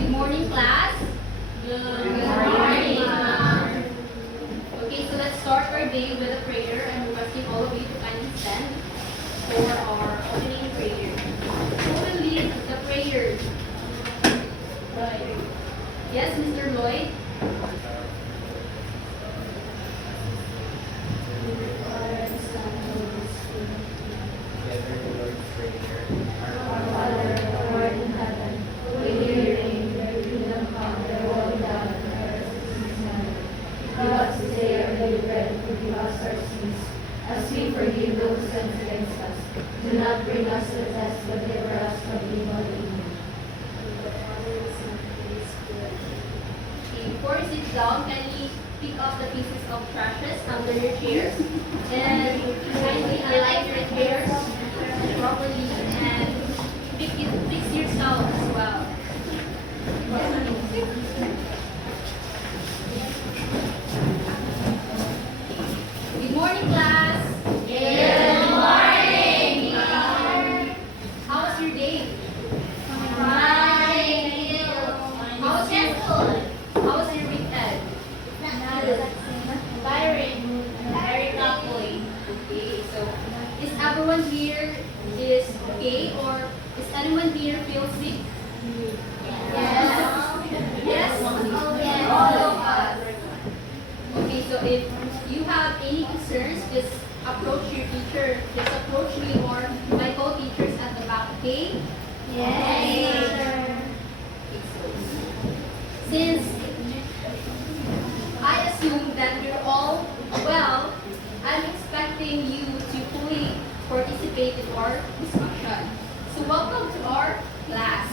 Good morning, class. Good morning. Okay, so let's start our day with a prayer and requesting all of you to kindly stand for our opening prayer. Who will lead the prayer? Yes, Mr. Lloyd. As we forgive those who sin against us. Do not bring us to test, but deliver us from evil. Amen. Before you sit down, can you pick up the pieces of trashes under your chairs? And kindly align your chairs properly and fix yourself as well. Good morning, class. Good morning. How was your day? Fine. How was your school? How was your weekend? Tiring. Very lovely. Okay, so is everyone here is okay, or is anyone here feel sick? Yes. Yes? All of us. Okay, so if you have any concerns, just approach your teacher. Just approach me or my co-teachers at the back, okay? Yes. Okay, so since I assume that you're all well, I'm expecting you to fully participate in our discussion. So welcome to our class.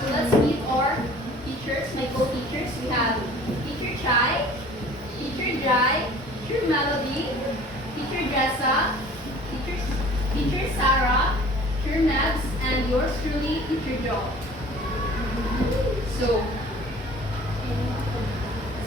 So let's meet our teachers, my co-teachers. We have Teacher Chai, Teacher Jai, Teacher Melody, Teacher Jessa, Teacher Sarah, Teacher Nabs, and yours truly, Teacher Joe. So,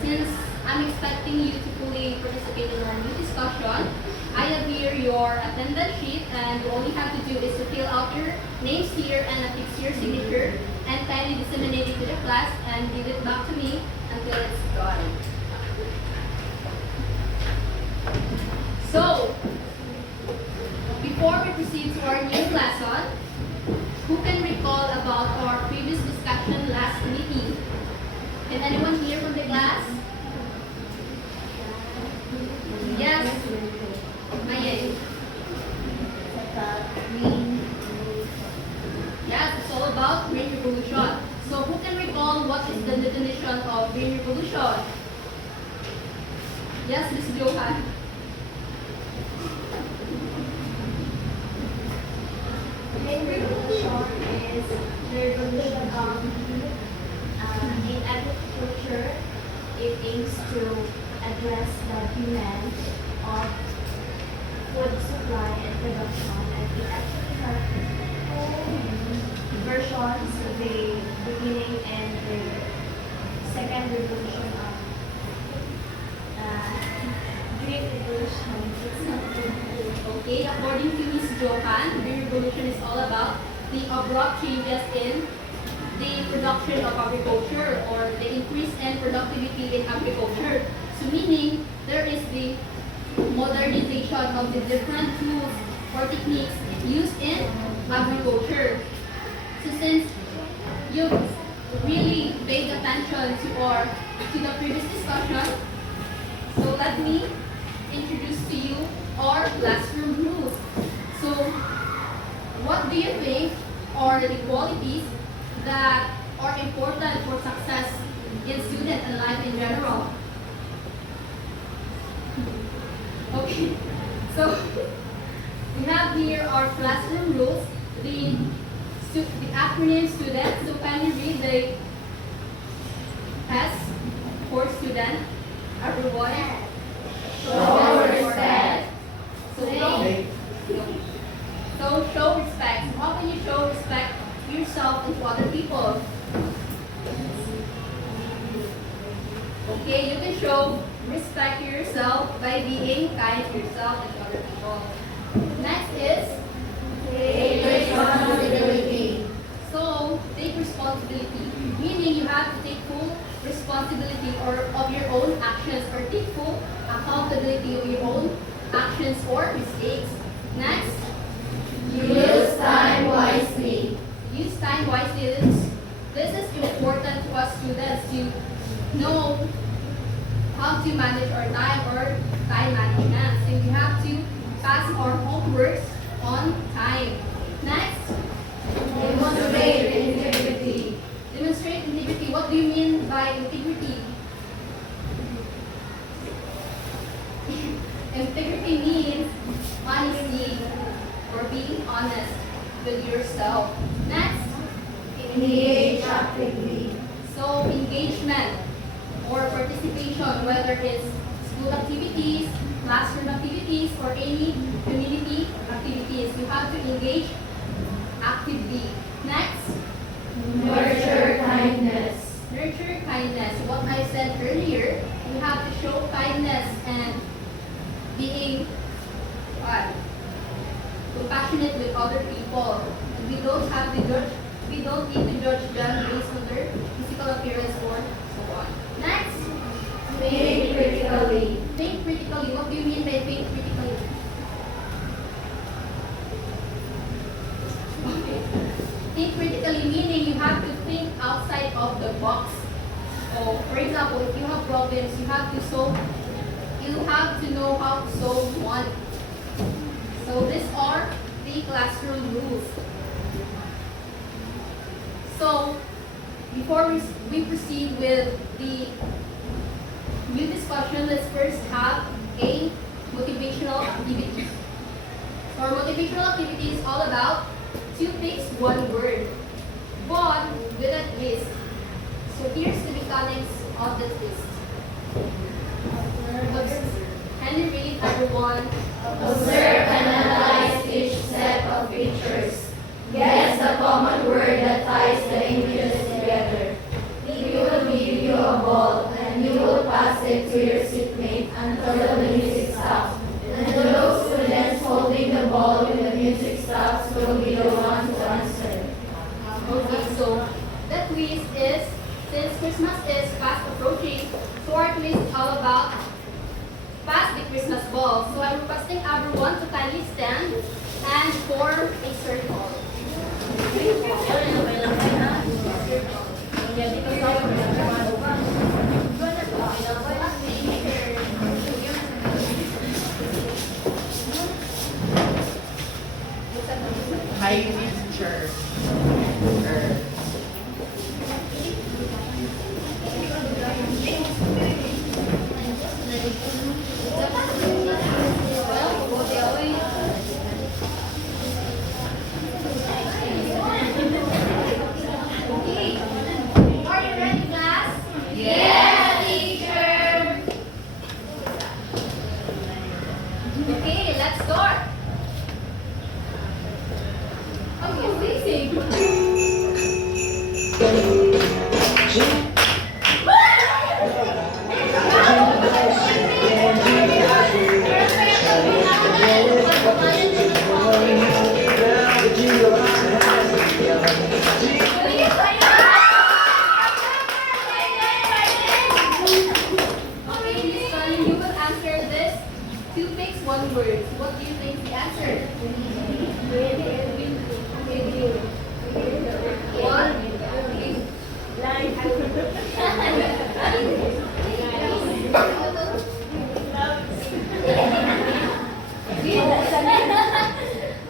since I'm expecting you to fully participate in our new discussion, I have here your attendance sheet, and all you have to do is to fill out your names here and affix your signature and kindly disseminate it to the class and give it back to me until it's done. So, before we proceed to our new lesson, who can recall about our previous discussion last meeting? Can anyone here from the class? Yes. Mayen. Yes, it's all about green revolution. So who can recall what is the definition of green revolution? Yes, Ms. Johan. Green revolution is the revolution in agriculture. It aims to address the demand of food supply and production, and it actually has two versions: the beginning and the second revolution of green revolution. It's not good. Okay, according to Ms. Johan, green revolution is all about the abrupt changes in the production of agriculture or the increase in productivity in agriculture. So meaning there is the modernization of the different tools or techniques used in agriculture. So since you really paid attention to the previous discussion, so let me introduce to you our classroom rules. So what do you think are the qualities that are important for success in student and life in general? Okay. So we have here our classroom rules. The acronym students. So kindly read the S for student. Everyone. Show respect. So show respect. So how can you show respect to yourself and to other people? Okay, you can show respect to yourself by being kind to yourself and to other people. Next is Take responsibility. so take responsibility, meaning you have to take full responsibility of your own actions or take full accountability of your own actions or mistakes. Next, Use time wisely. use time wisely. This is important to us students to know how to manage our time or time management. So we have to pass our homeworks on time. Next, Demonstrate integrity. demonstrate integrity. What do you mean by integrity? Integrity means honesty or being honest with yourself. Next, Engage actively. so engagement or participation, whether it's school activities, classroom activities, or any community activities. You have to engage actively. Next, Nurture kindness. nurture kindness. What I said earlier, you have to show kindness and being compassionate with other people. We don't have to judge. We don't need to judge them based on their physical appearance or so on. Next, Think critically. think critically. What do you mean by think critically? Okay. Think critically meaning you have to think outside of the box. So, for example, if you have problems, you have to know how to solve one. So these are the classroom rules. So before we proceed with the new discussion, let's first have a motivational activity. So our motivational activity is all about 2 picks 1 word, but with a twist. So here's the mechanics of the twist. Can you read, everyone? Observe and analyze each set of pictures. Guess the common word that ties the images together. We will give you a ball and you will pass it to your seatmate until the music stops. And those students holding the ball when the music stops will be the ones to answer. Okay, so the twist is, since Christmas is fast approaching, so our twist is all about pass the Christmas ball. So I'm requesting everyone to kindly stand and form a circle. Hi, teacher. Okay, are you ready, class? Yes, teacher! Okay, let's start. Oh, amazing. Okay, this time you will answer this 2 picks 1 word. What do you think is the answer?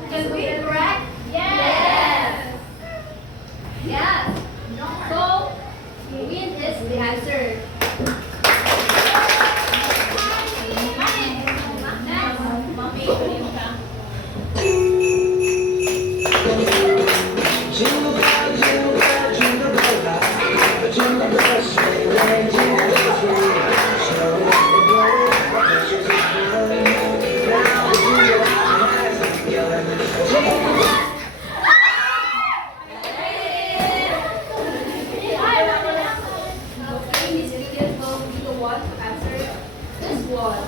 Can we correct? Yes! Yes. So, win is the answer. Next, Jingle bell, jingle bell, jingle bell rock. Jingle bells swing, and jingle bells ring. Snowing and blowing, bushes are fun. Now the jingle all has begun. Jingle Okay, Miss Vivian will be the one to answer this one.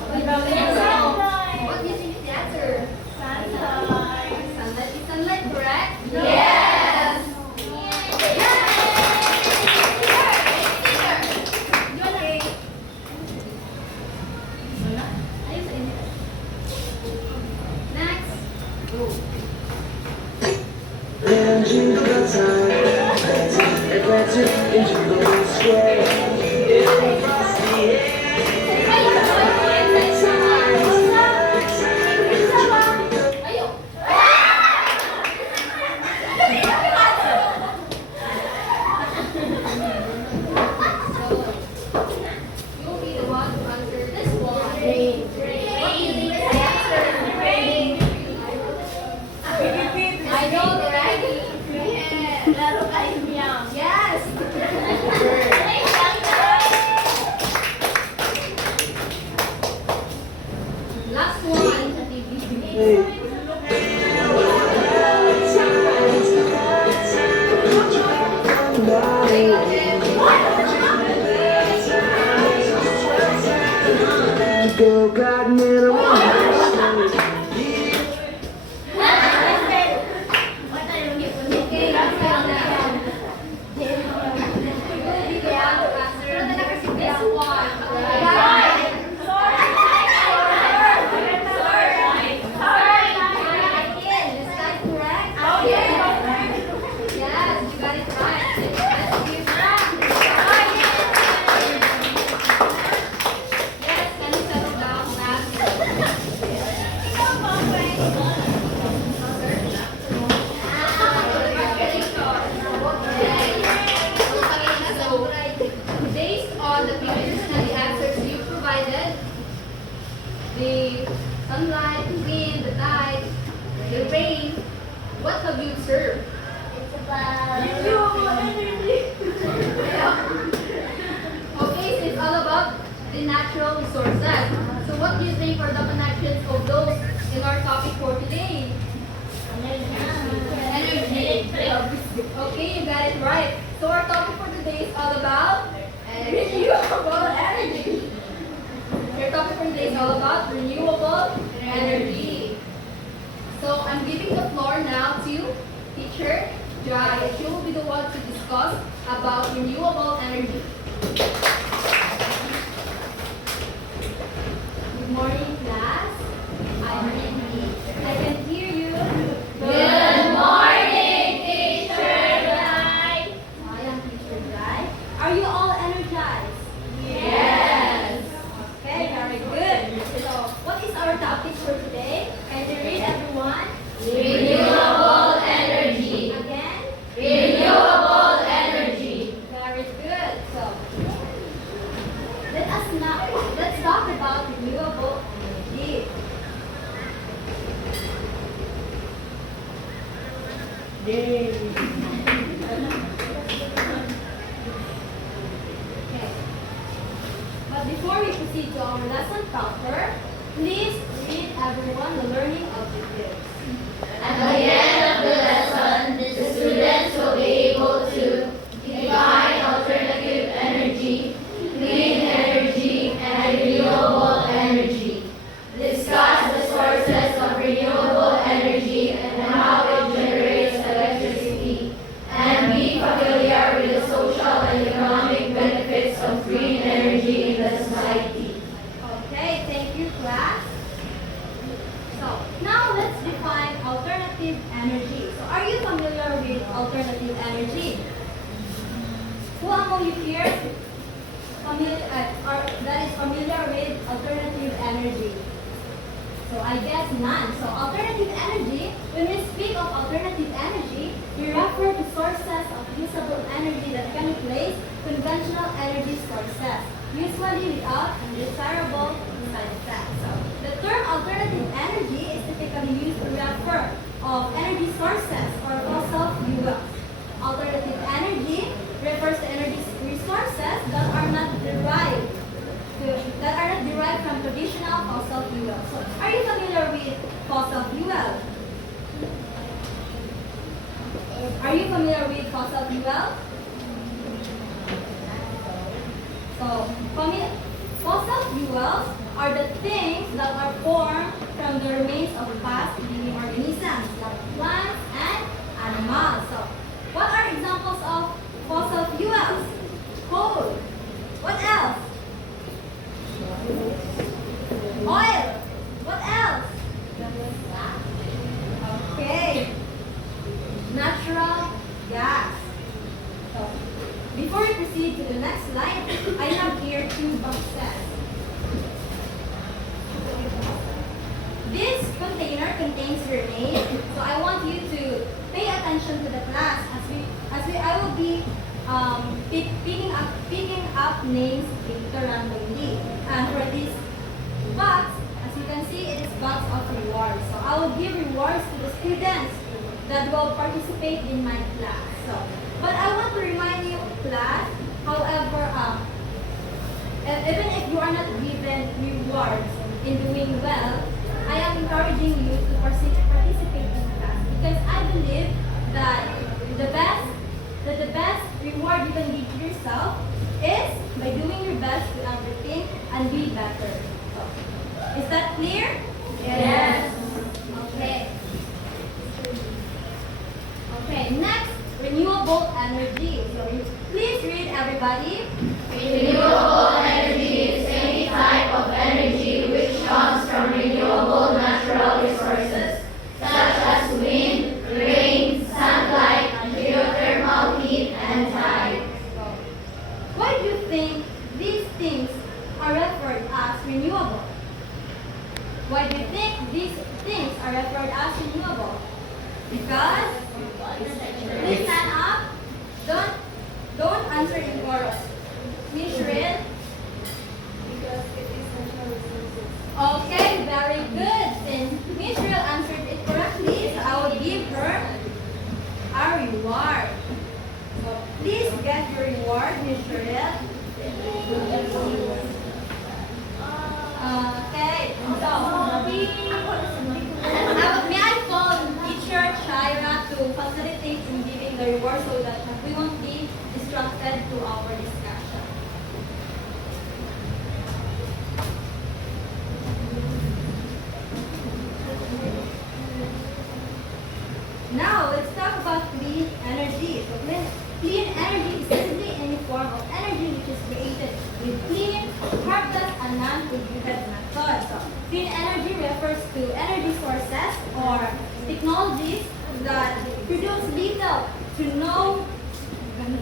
What do you think is the answer? Sunlight is sunlight, correct? Yes! Next. and jingle bell time. Dancing in Jingle Bell Square. In frosty air. You'll be the one to answer this one. What do you think is the answer? I know, right? Yes! Last one. Go garden in a wonderland. Okay, that's all now. You'll be the one to answer this one. Right? Is that correct? Yes, you got it right. Let's give Yes, can you settle down, class? So, based on the pictures and the answers you provided, the sunlight, the wind, the tide, the rain, what have you observed? Okay, so it's all about the natural resources. So what do you think are the connections of those in our topic for today? Energy. Okay, you got it right. So our topic for today is all about renewable energy. Your topic for today is all about renewable energy. So I'm giving the floor now to teacher Jai, and she will be the one to discuss about renewable energy. Good morning, class. I'm Mindy. I can hear you. Good morning, teacher. I am teacher Guy. Are you all energized? Yes. Okay, very good. So, what is our topic for today? Can you read, everyone? Renewable energy. Again? Renewable energy. Very good. So, let's talk about renewable energy. Yay! Okay. But before we proceed to our lesson proper, please read everyone the learning objectives. At the end of the lesson, the students will be able to define alternative energy, clean energy, and renewable energy. Discuss the sources of renewable energy and how it generates electricity. And be familiar with the social and economic benefits of green energy in the society. Okay, thank you, class. So, now let's define alternative energy. So, are you familiar with alternative energy? Who among you here that is familiar with alternative energy? So, I guess none. So, alternative energy, when we speak of alternative energy, we refer to sources of usable energy that can replace conventional energy sources, usually without undesirable side effects. So, the term alternative energy familiar with fossil fuels? So, fossil fuels are the things that are formed from the remains of past living organisms like plants and animals. So, what are examples of fossil fuels? Coal. What else? Oil. What else? Okay. Natural gas. So, before we proceed to the next slide, I have here two boxes. This container contains your name, so I want you to pay attention to the class I will be picking up names later randomly. And for this box, as you can see, it is box of rewards. So I will give rewards to the students that will participate in my class. So, but I want to remind you, class, however, even if you are not given rewards in doing well, I am encouraging you to participate in class because I believe that the best reward you can give to yourself is by doing your best to everything and be better. So, is that clear? Yes. Okay. Okay, next, renewable energy. So please read, everybody. Renewable energy is any type of energy which comes from renewable natural resources, such as wind, rain, sunlight, geothermal heat, and tide. Why do you think these things are referred as renewable? Why do you think these things are referred as renewable? Because, please stand up. Don't answer in chorus. Miss Sheril? Because it is natural resources. Okay, very good. Since Miss Sheril answered it correctly, so I will give her a reward. So please get your reward, Miss Sheril. Okay, so may I call teacher Shaira to facilitate in giving the reward so that we won't be distracted to our discussion. Now let's talk about clean energy. So clean energy is simply any form of energy which is created with clean, harmless, and non-polluted methods. So clean energy refers to energy sources or technologies that produce little to no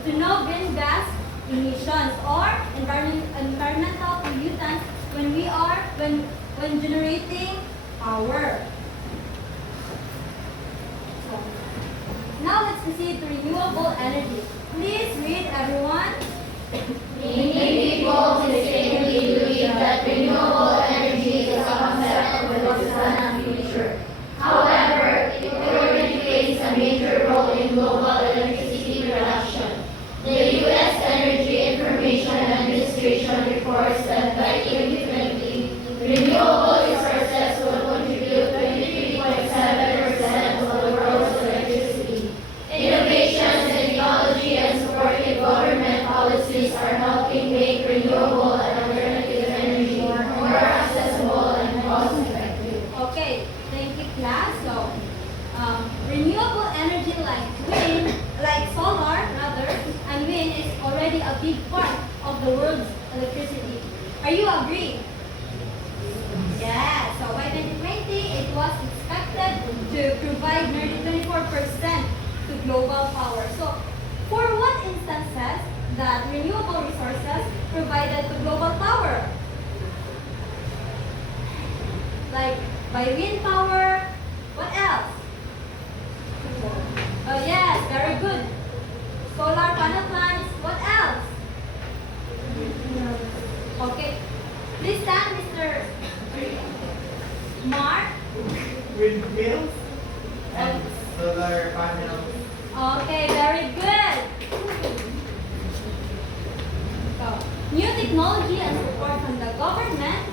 green gas emissions or environmental pollutants when generating power. Now let's proceed to renewable energy. Please read, everyone. Many people mistakenly believe that renewable energy is a concept of the distant future. However, it already plays a major role in global electricity production. The U.S. Energy Information Administration reports that by 2020, renewable resources will contribute 23.7% of the world's electricity. Innovations in technology and supportive government policies are helping make renewable and alternative energy more accessible and cost-effective. Okay, thank you, class. So, renewable energy like solar, rather, and wind is already a big part of the world's electricity. Are you agree? Yeah. So by 2020, it was expected to provide nearly 24% to global power. So, for what instances that renewable resources provided to global power? Like by wind power, what else? Oh yes, very good. Solar panel plants, what else? Okay. Please stand, Mr. Mark. Windmills and solar panels. Okay, very good. So, new technology and support from the government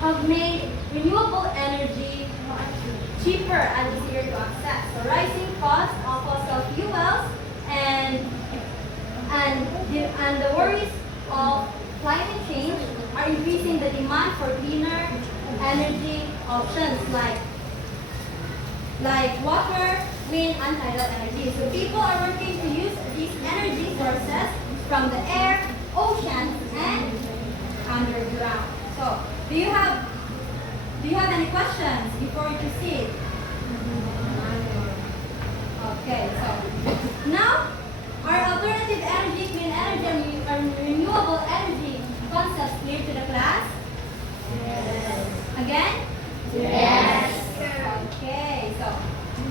have made renewable energy cheaper and easier to access. So rising costs of fossil fuels and the worries of climate change are increasing the demand for cleaner energy options like water, wind, and tidal energy. So people are working to use these energy sources from the air, oceans, and underground. So, do you have any questions before we proceed? Okay, so now are alternative energy, clean energy, and renewable energy concepts clear to the class? Yes. Again? Yes. Okay, so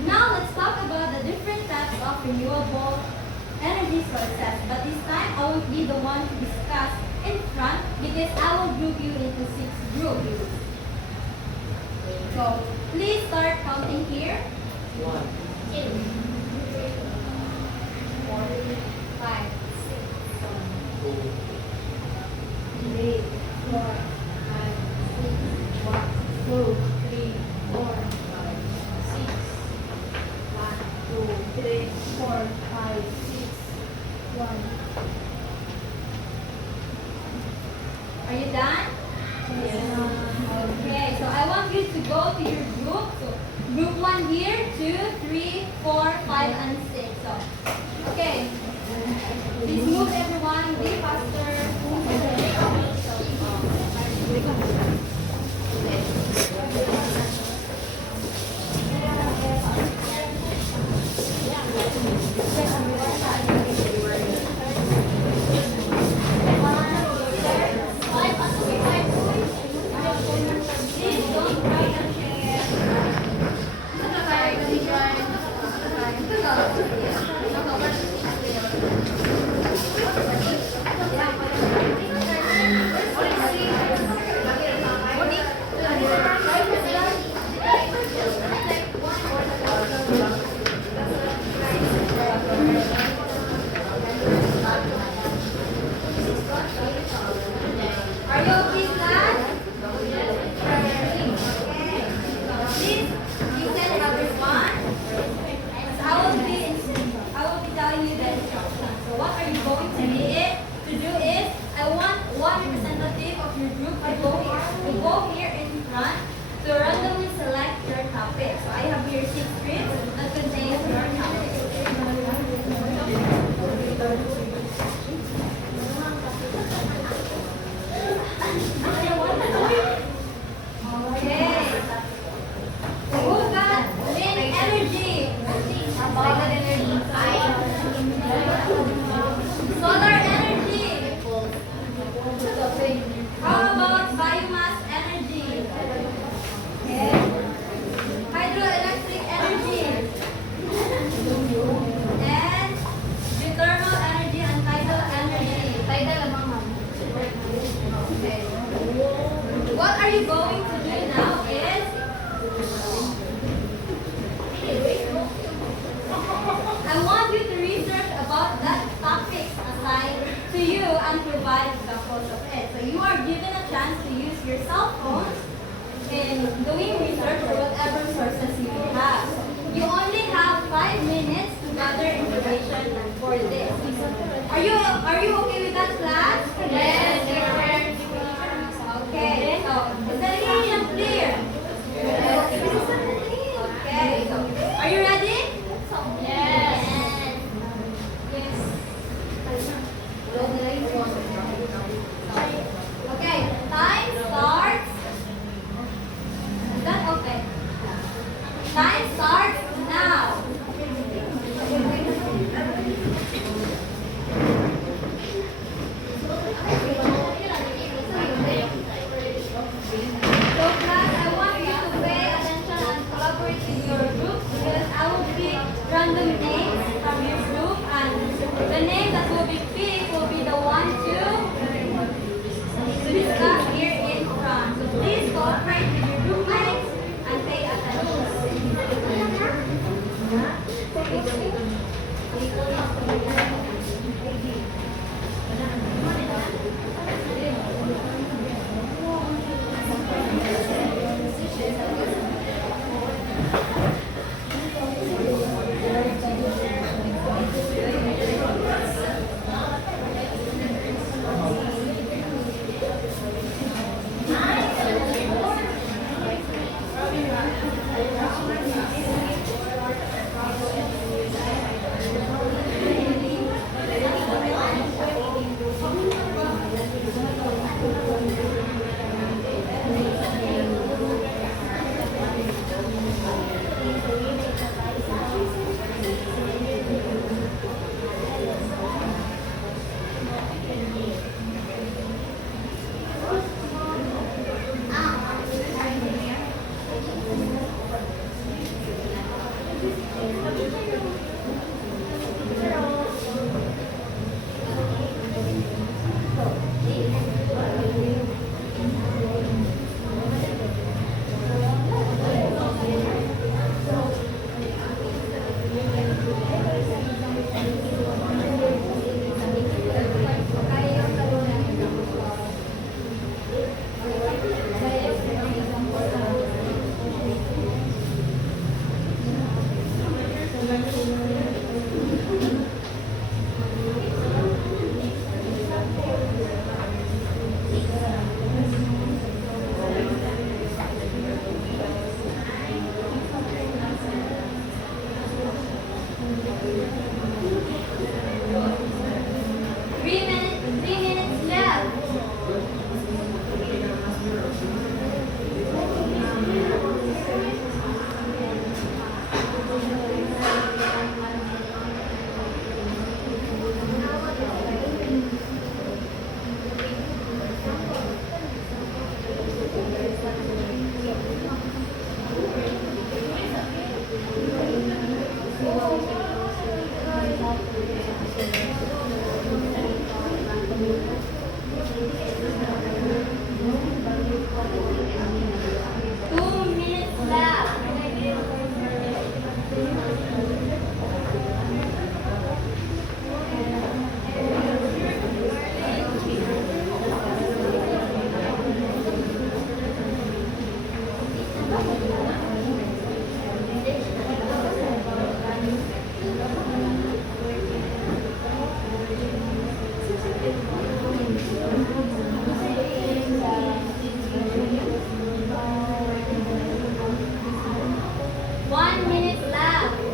now let's talk about the different types of renewable energy sources. But this time I will be the one to discuss in front because I will group you into 6 groups. So please start counting here. 1, 2, 4, 5, 2, 3, 4, 5, 6, 1, 2, 3, 4, 5, 6, 1, 2, 3, 4, 5, 6, 1. Are you done? Yes. Okay, so I want you to go to your group. So group 1 here, 2, 3, 4, 5, and 6. So, okay. Please move everyone, be faster. Please don't cry and Are you okay, class? Okay. Please listen everyone. I will be telling you the instructions. So what are you going to do is I want one representative of your group to go here in front to randomly select your topic. So I have here 6 scripts that contain your topic. Okay. Who got wind energy? Solar energy. How about biomass energy? Okay. Hydroelectric energy. And geothermal energy and tidal energy. Okay. What are you going to do now is I want you to research about that topic assigned to you and provide examples of it. So you are given a chance to use your cell phones in doing research or whatever sources you have. You only have 5 minutes to gather information for this. Are you okay with that, class? Yes. Okay, so is the information clear? Okay, so are you ready? Yes. Okay, time starts. Is that okay? Time starts now. So class, I want you to pay attention and collaborate with your group because I will pick random names from your group and the name that will be picked will be the one to discuss here in front. So please cooperate with your group mates and pay attention. 3 minutes left.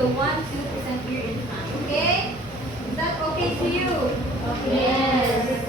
the 1-2% here in front. Okay? Is that okay to you? Yes.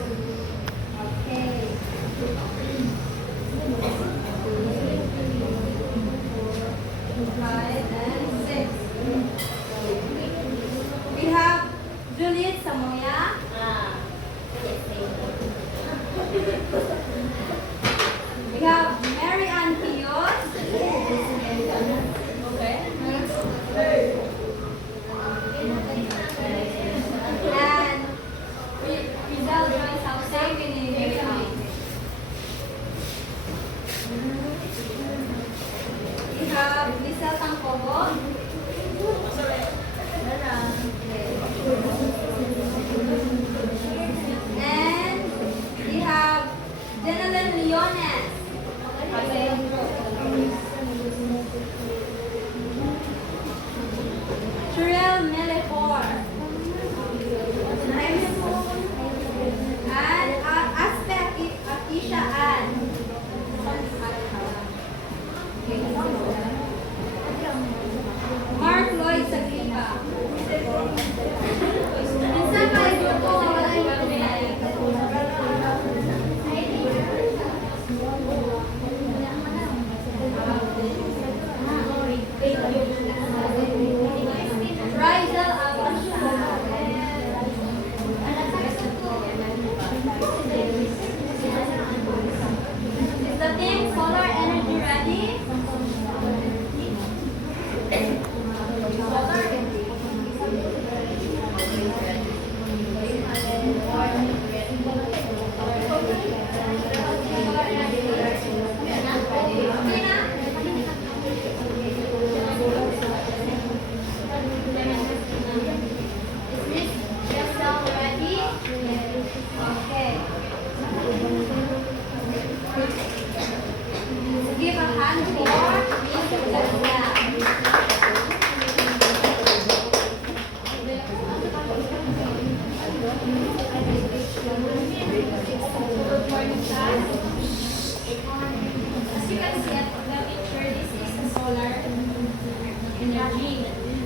energy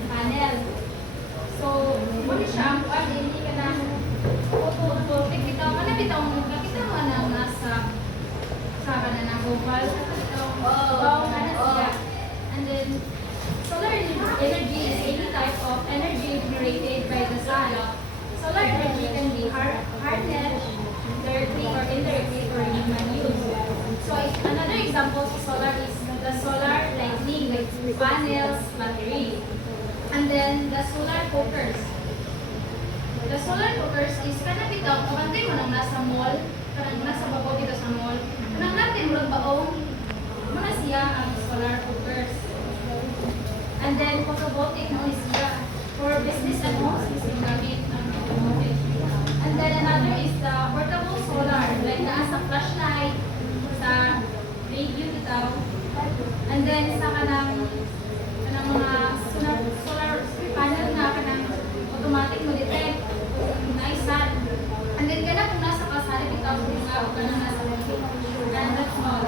panel. So, muna siya ang kuwan, hindi ka na uto-uto, bitaw ka na bitaw mo, nakita mo na nasa ka na ng oval, bawa ka na siya. And then, solar energy is any type of energy generated by the sun. Solar energy can be harnessed directly or indirectly for human use. So, another example of solar is the solar lighting, like panels, battery. And then, the solar cookers. The solar cookers is kanang bitaw, kabantay mo nang nasa mall, kanang nasa babaw dito sa mall, kanang natin mo baong, mga siya ang solar cookers. And then, photovoltaic mo siya. For business and homes, is yung gamit ang photovoltaic. And then, another is the portable solar, like nasa flashlight, sa radio bitaw. And then, sa kanang mga solar panel na kanang automatic mo detect kung naisan. And then kana kung nasa kasari bitaw kung kanang nasa and that's all.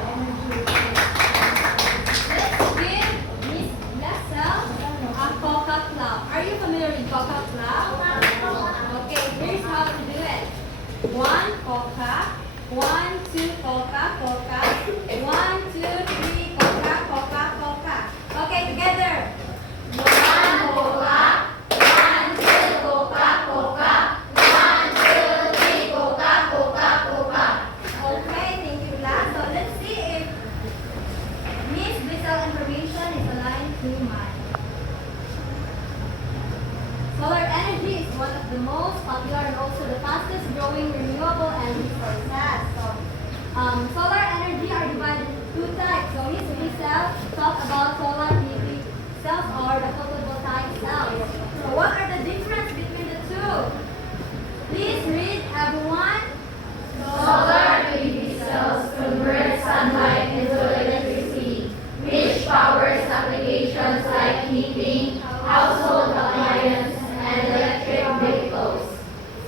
Let's give Miss Lassell a Coca Club. Are you familiar with Coca Club? Okay, here's how to do it. 1 Coca, 1, 2 Coca, Coca, 1, 2, 3 Coca, Coca, Coca. Okay, together. 1 Coca, 1, 2 Coca, Coca, 1, 2, 3 Coca, Coca, Coca. Okay, thank you, class. So let's see if Miss Bissell information is aligned to mine. Solar energy is one of the most popular and also the fastest growing renewable energy sources. So, solar energy are divided into 2 types. So Miss Bissell talk about solar PV cells or the photovoltaic cells. So what are the difference between the two? Please read, everyone. Solar PV cells convert sunlight into electricity, which powers applications like heating, household appliances, and electric vehicles.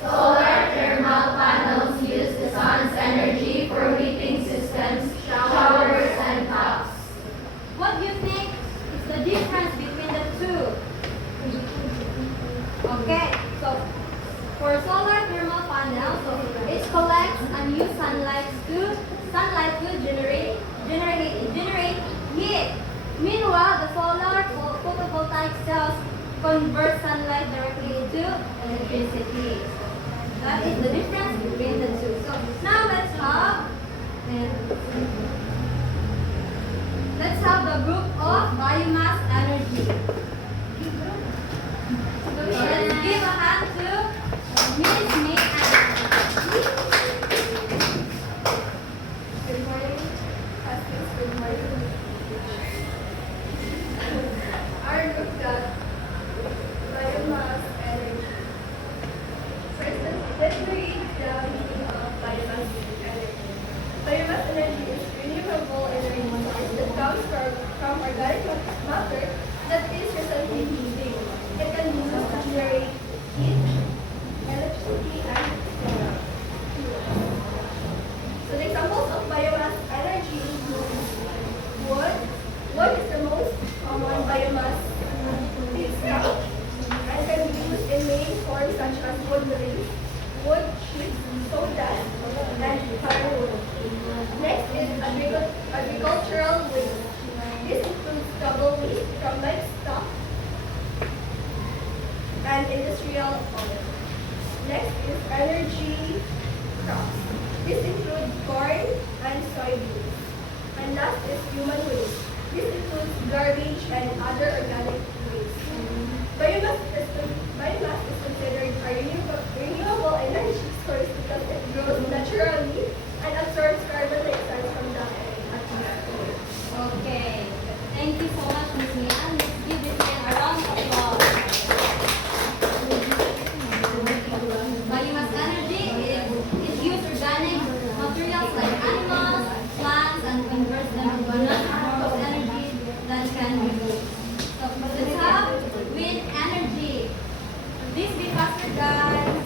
Solar thermal panels use the sun's energy for heating systems, showers, and taps. What do you think is the difference between the two? Okay, so for solar thermal panel, so it collects and use sunlight to generate heat. Meanwhile, the solar photovoltaic cells convert sunlight directly into electricity. That is the difference between the two. So now let's have the group of biomass energy. So let's give a hand to Miss May Ann. Good morning, classmates. Good morning. Our group got biomass energy. First, let's read the meaning of biomass energy. Biomass energy is renewable energy source that comes from organic matter that is recently heating. It can be used to generate heat, electricity, and fuel. So the examples of biomass energy include wood. Wood is the most common biomass feedstock and can be used in many forms such as wood relief, wood chips, soda, and firewood. Next is agricultural waste. This includes stubble waste from livestock and industrial oil. Next is energy crops. This includes corn and soybeans. And last is human waste. This includes garbage and other organic waste. Biomass is considered a renewable energy source because it grows naturally and absorbs carbon dioxide from the atmosphere. Okay. Thank you so much, Miss May Ann. Let's give Miss May Ann a round of applause. Biomass energy it uses organic materials like animals, plants, and converts them into another form of energy that can be used. So let's have wind energy. Please be faster, guys.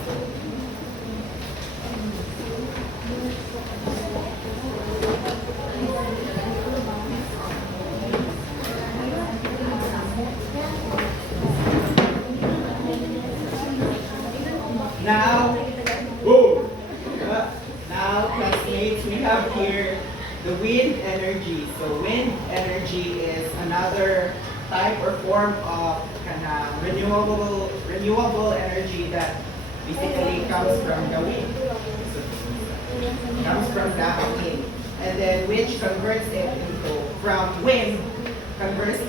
classmates, we have here the wind energy. So wind energy is another type or form of renewable energy that basically comes from the wind. Comes from the wind. And then which converts it into, from wind, converts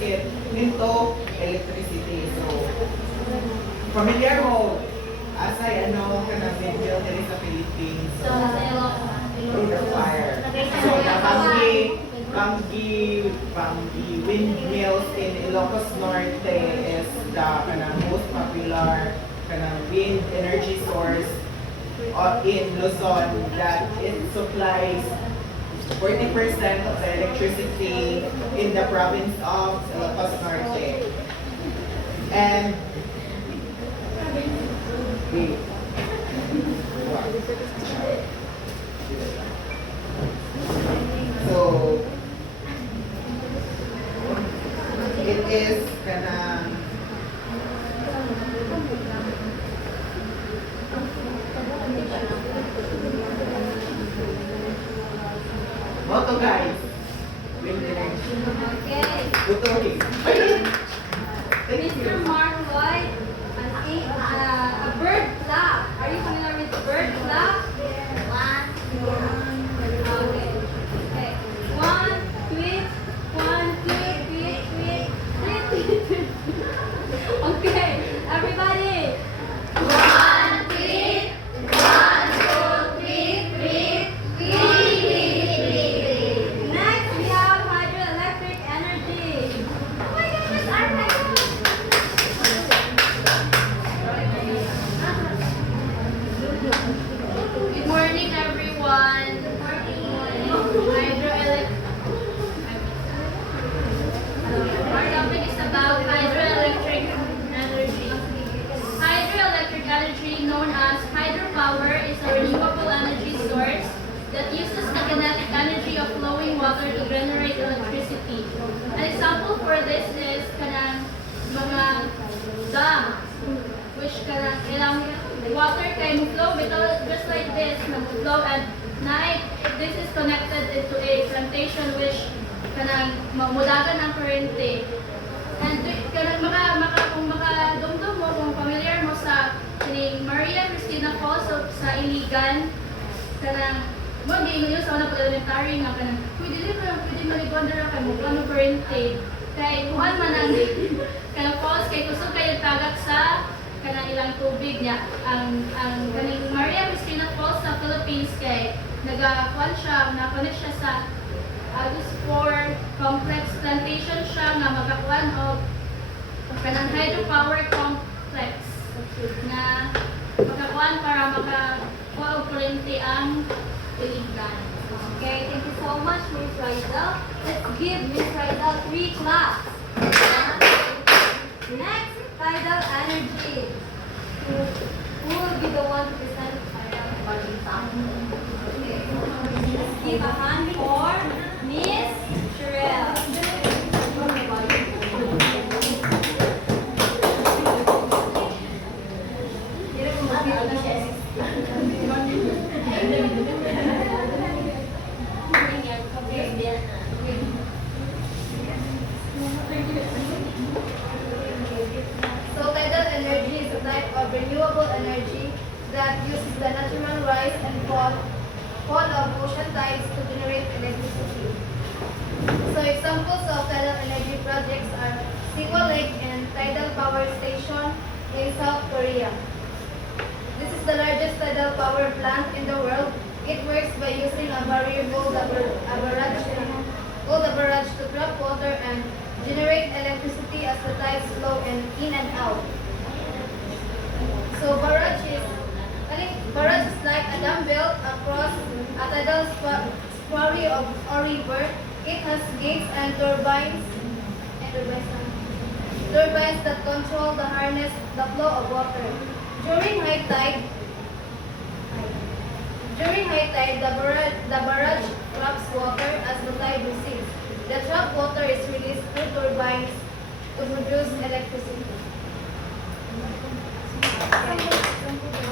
it into electricity. So, familiar mo, asay kanang windmill dito sa Philippines. So, through the fire. So, the Banggi windmills in Ilocos Norte is the most popular wind energy source in Luzon that it supplies 40% of the electricity in the province of Ilocos Norte. And so it is Moto guys. Wind energy. Okay. Butuhin. Mr. Mark Lloyd, a bird clap. Are you familiar with bird clap? Okay. Okay. One, tweet. One, tweet, tweet, tweet, tweet, tweet. Okay. Everybody. One, tweet. One, two, tweet, tweet, tweet, tweet, tweet. Next, we have hydroelectric energy. Oh my goodness, our Good morning, everyone. Good morning. Our topic is about hydroelectric energy. Hydroelectric energy, known as hydropower, is a renewable energy source that uses the kinetic energy of flowing water to generate electricity. An example for this is mga dam, which ilang water can flow without, just like this, flow at night. This is connected into a plantation which mamudagan ang kurente. And kung makadumdum mo, kung familiar mo sa Maria Cristina Falls sa Iligan, mo giingon yun sa una pag-elementary nga pwede maliguan dara kay mo plano kurente. Kay kuhan man ang falls kay kusog kayo tagak sa ilang tubig niya. Ang kaning Maria Cristina Falls sa Philippines kay na-connect siya sa Agus 4 complex plantation siya nga magakuan og kanang hydropower complex na makakuan para makakuha og kuryente ang Iligan. Okay, thank you so much, Miss Rydell. Let's give Miss Rydell 3 claps. Next, tidal energy. Who will be the one to present tidal energy? Okay. Let's give a hand for Miss Sherelle. So tidal energy is a type of renewable energy that uses the natural rise and fall of ocean tides to generate electricity. So examples of tidal energy projects are Siwa Lake and Tidal Power Station in South Korea. This is the largest tidal power plant in the world. It works by using a variable barrage to trap water and generate electricity as the tides flow in and out. So barrage is like a dam built across a tidal estuary or river. It has gates and turbines that control the flow of water. During high tide, the barrage traps water as the tide recedes. The trapped water is released through turbines to produce electricity.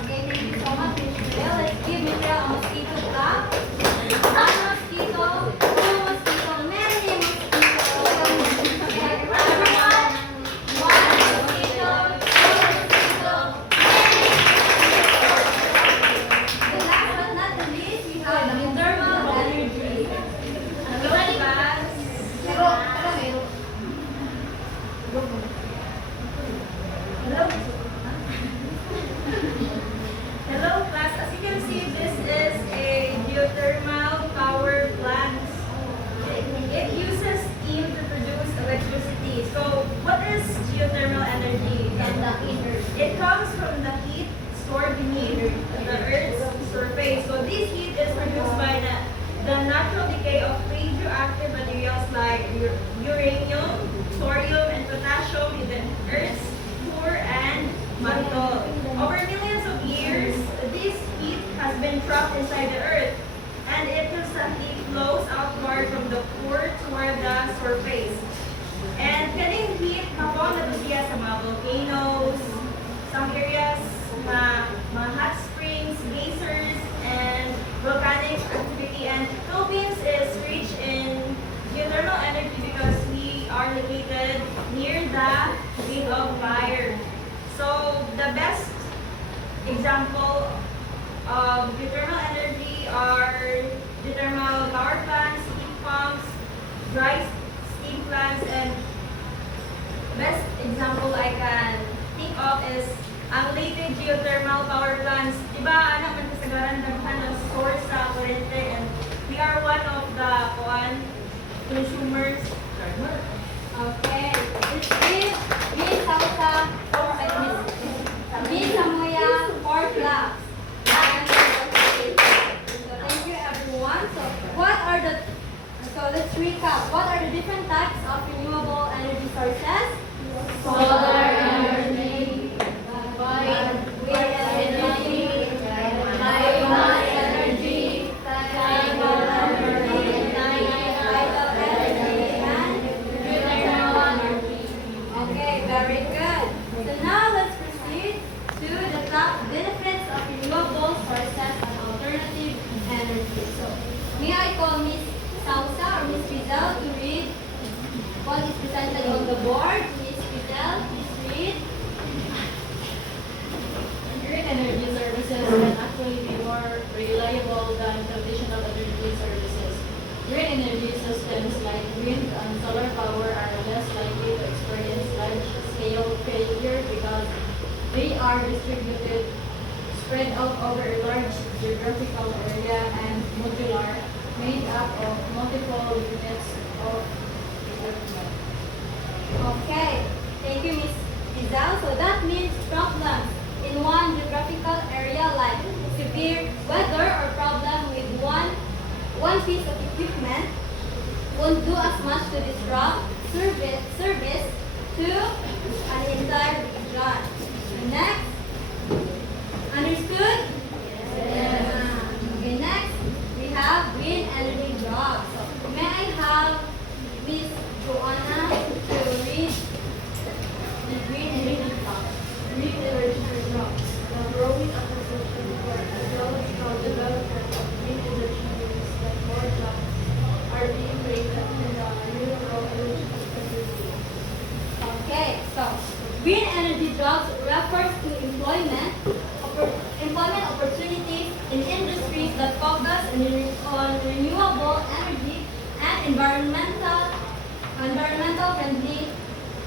Okay, thank you so much, Miss Sherelle. Let's give Miss Sherelle a mosquito clap. trapped inside the earth, and it constantly flows outward from the core toward the surface. And pwedeng heat mabong na to siya sa mga volcanoes, some areas, mga hot springs, geysers, and volcanic activity. And Philippines is rich in geothermal energy because we are located near the ring of fire. So the best example of geothermal energy are geothermal power plants, heat pumps, dry steam plants, and best example I can think of is ang Leyte geothermal power plants. Diba, anak man kasagaran ng source sa kuryente, and we are one of the consumers. Okay. Miss Salsa or Miss Samoya or class. So thank you everyone. So let's recap. What are the different types of renewable energy sources? Solar energy, Wind energy, biomass energy, tidal energy, and geothermal energy. okay, very good. So now let's proceed to the top benefits of renewable sources and alternative energy. So may I call Miss Salsa or Miss Rizal to read what is presented on the board? Miss Rizal, please read. Green energy services can actually be more reliable than traditional energy services. Green energy systems like wind and solar power are less likely to experience large-scale failure because they are distributed, spread out over a large geographical area, and modular, made up of multiple units of equipment. Okay, thank you, Miss Rizal. So that means problems in one geographical area like severe weather or problem with one piece of equipment won't do as much to disrupt service to an entire region. Next, understood? Yes. Okay, next we have green energy jobs. So may I have Miss Joanna to read the green energy jobs? Green energy jobs. The growing acquisition for ecological development of green energy means that more jobs are being created in the renewable energy industry. Okay, so green energy jobs refers to employment opportunities in industries that focus on renewable energy and environmental friendly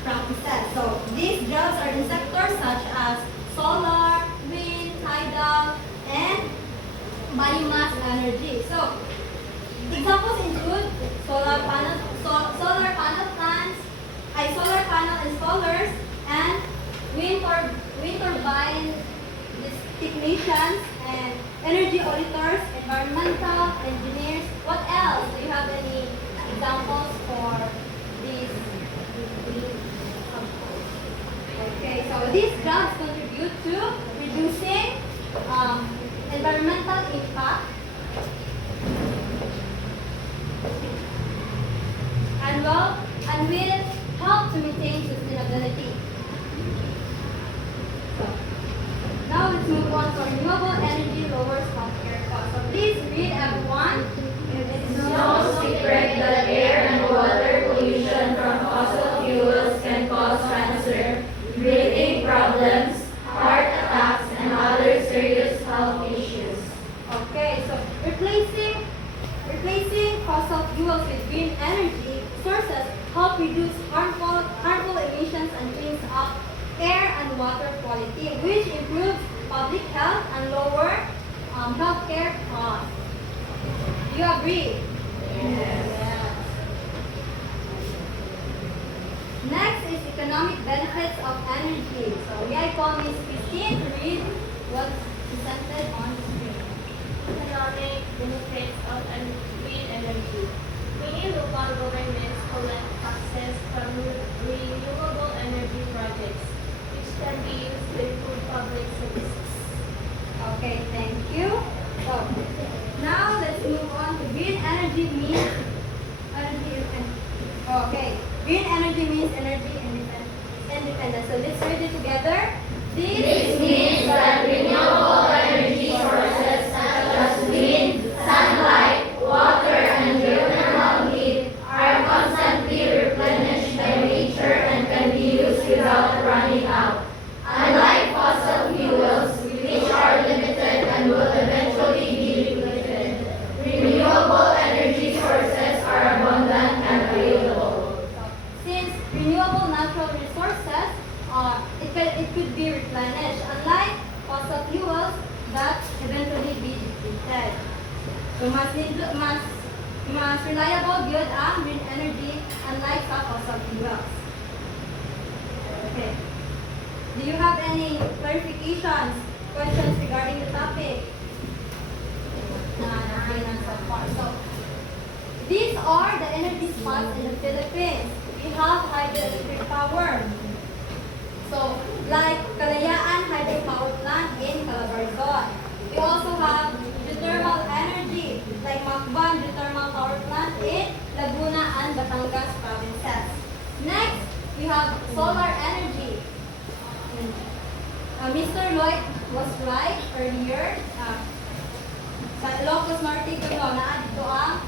practices. So these jobs are in sectors such as solar, wind, tidal, and biomass energy. So examples include solar panel plants, solar panel installers, and wind turbine technicians, and energy auditors, environmental engineers. What else? Do you have any examples for these? Okay, so these jobs contribute to reducing environmental impact and will help to maintain sustainability. So now let's move on to renewable energy lowers healthcare costs. So please read everyone. It's no secret that air and water pollution from fossil fuels can cause cancer, breathing problems, heart attacks, and other serious health issues. Okay, so replacing fossil fuels with green energy sources help reduce harmful emissions and cleans up air and water quality, which improves public health and lower healthcare costs. Do you agree? Yes. Next is economic benefits of energy. So may I call Ms. Christine to read what's presented on the screen. Economic benefits of green energy. Many local governments collect taxes from renewable energy projects, which can be used to improve public services. Okay, thank you. So, now let's move on to green energy means okay. Green energy means energy independence. So let's read it together. This means that renewable energy sources such as wind, sunlight, water, and geothermal heat are constantly replenished by nature and can be used without running out. Unlike fossil fuels, which are limited and will eventually be depleted, renewable energy sources are abundant and available. Since renewable natural resources, it could be replenished, unlike fossil fuels that eventually be depleted. So mas reliable good ang green energy unlike sa fossil fuels. Okay. Do you have any clarifications, questions regarding the topic? None so far. So these are the energy spots in the Philippines. We have hydroelectric power. So, like Kalayaan Hydropower Plant in Calabarzon. We also have geothermal energy, like Macban Geothermal Power Plant in Laguna and Batangas provinces. Next, we have solar energy. Mr. Lloyd was right earlier. Sa Ilocos Norte ko na dito ang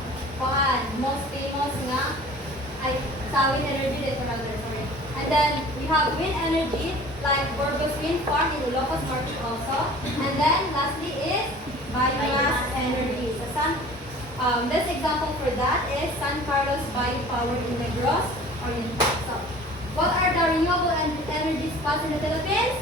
most famous nga ay Sawin Energy dito rather, sorry. And then we have wind energy like Burgos Wind Farm in Ilocos Norte also. And then lastly is biomass energy. So this example for that is San Carlos Biopower in Negros Oriental. So what are the renewable energy spots in the Philippines?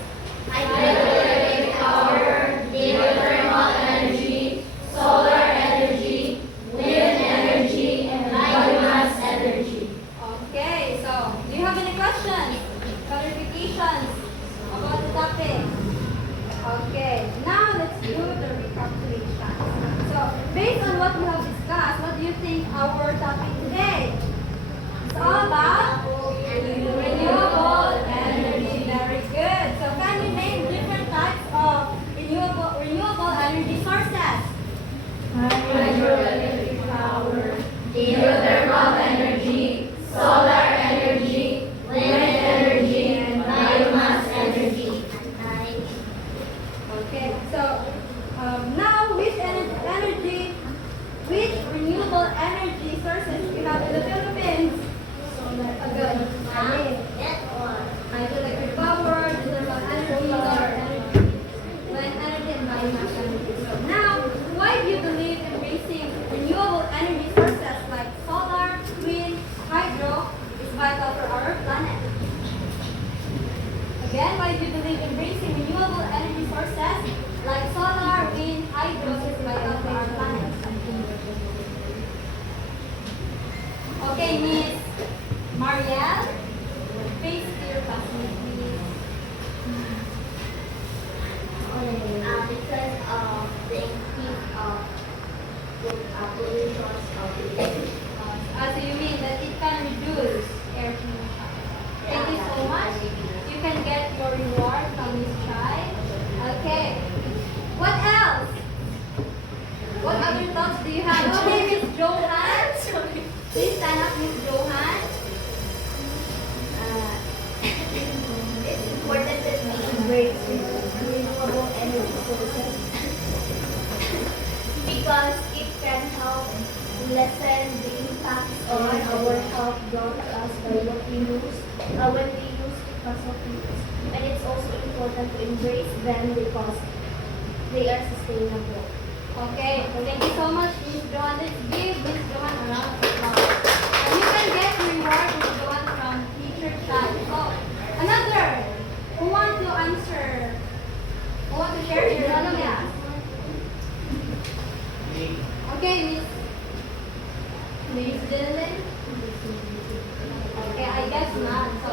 Hydroelectric power, geothermal energy, solar energy, wind energy, and biomass energy. Okay, so do you have any questions, clarifications about the topic? Okay, now let's do the recalculation. So based on what we have discussed, what do you think our topic today? It's all about renewable energy. Very good. So can you name different types of renewable energy sources? Hydroelectric power, geothermal energy, solar energy, wind energy, and biomass energy. Okay, so now which renewable energy sources we have in the Philippines? Good. Hydroelectric power, geothermal energy, solar energy, wind energy, and biomass energy. So now, why do you believe embracing renewable energy sources like solar, wind, hydro is vital for our planet? Again, why do you believe embracing renewable energy sources like solar, wind, hydro is vital for our planet? Okay, Miss Marielle, face to your classmate, please. Because of the increase of pollution of the air. So you mean that it can reduce air pollution. Thank you so much. You can get your reward from Miss Chai. Okay. What else? What other thoughts do you have? Okay, Miss Johan. Please stand up, Miss Johan. It's important that we embrace renewable energy sources because it can help lessen the impacts on our health brought to us by what we use when we use fossil fuels. And it's also important to embrace them because they are sustainable. Okay, thank you so much, Miss Johan. Let's give Miss Johan a round of applause. And you can get your reward, Miss Johan, from Teacher Chai. So, another, who want to answer? Who want to share your idea? Okay, Miss Dylan. Okay, I guess not. So,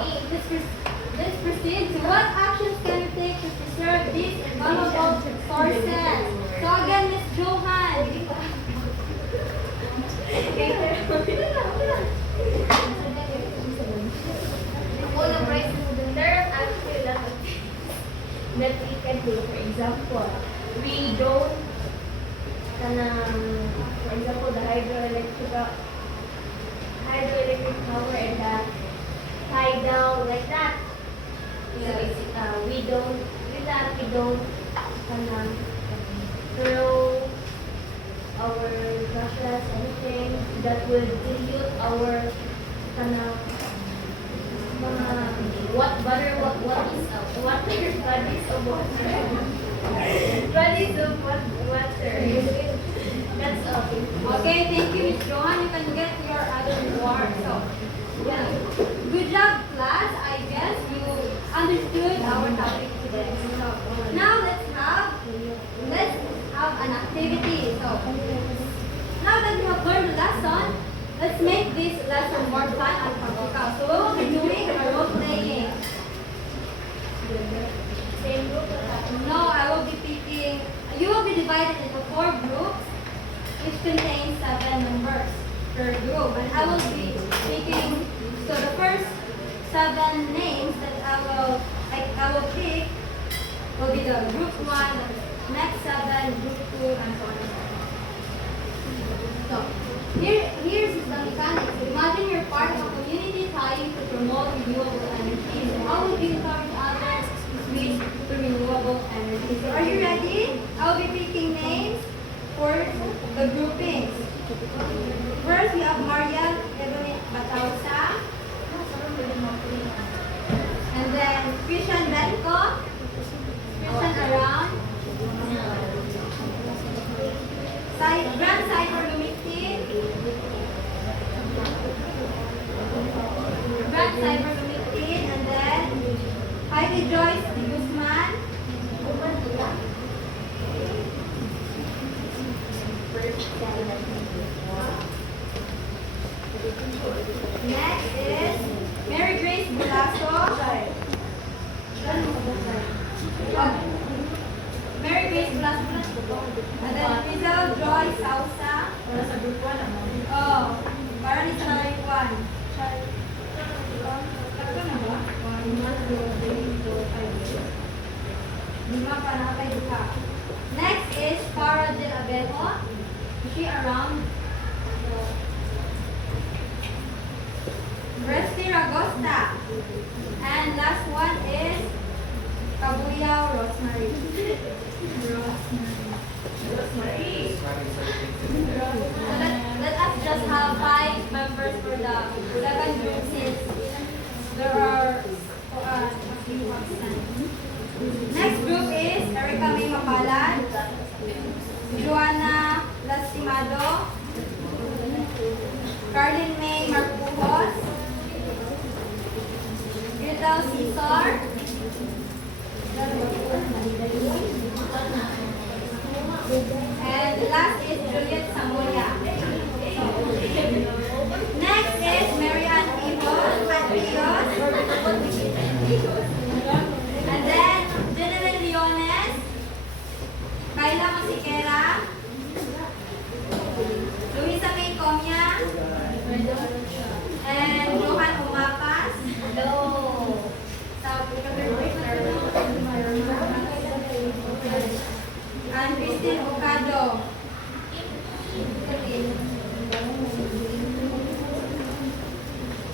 let's proceed to what actions can we take to preserve these valuable sources? So again, Miss Johan. There are actually a lot of things that we can do. For example, we don't don't throw our brushes, anything that would dilute our what is bodies of water. Bodies of water. That's all. Okay, thank you, Miss Johan. You can get your other reward. So, yeah. Good job, class. I guess you understood our topic today. So, now let's have an activity. So, now that you have learned the lesson, let's make this lesson more fun and practical. So, we will be doing a role playing. Same group. No, I will be picking. You will be divided into 4 groups, which contains 7 members per group, and I will be picking. So the first 7 names that I will pick will be the group 1, the next 7, group 2, and so on and so on. So here's the mechanics. Imagine you're part of a community trying to promote renewable energy. So how would you encourage others to switch to renewable energy? So are you ready? I'll be picking names for the groupings. First, we have Marian Evelyn Batausa. And then Christian Benko. Christian Around. Grand Cyber Lumitin. Grand Cyber Lumitin. And then Heidi Joyce Guzman. Next is Mary Grace Velasco. Mary Grace Velasco. And then Rizal Joy Sausa. Oh, parang isa na yung 1. Lima pa na kayo duha. Next is Farah Del Abejo. Is she around? Resty Ragosta. And last one is Kabuyao Rosemary. So let us just have 5 members for the second group since there are a few absent. Next group is Erica May Mapalan, Joanna Lastimado, Carlin May Marcujos, Grital Cesar, and the last is Juliet Samoya. Next is Marianne Pibos, and then Jenelyn Leones, Kayla Masiquera, Luisa May Comia, and Johan Umapas. And Christine Ocado.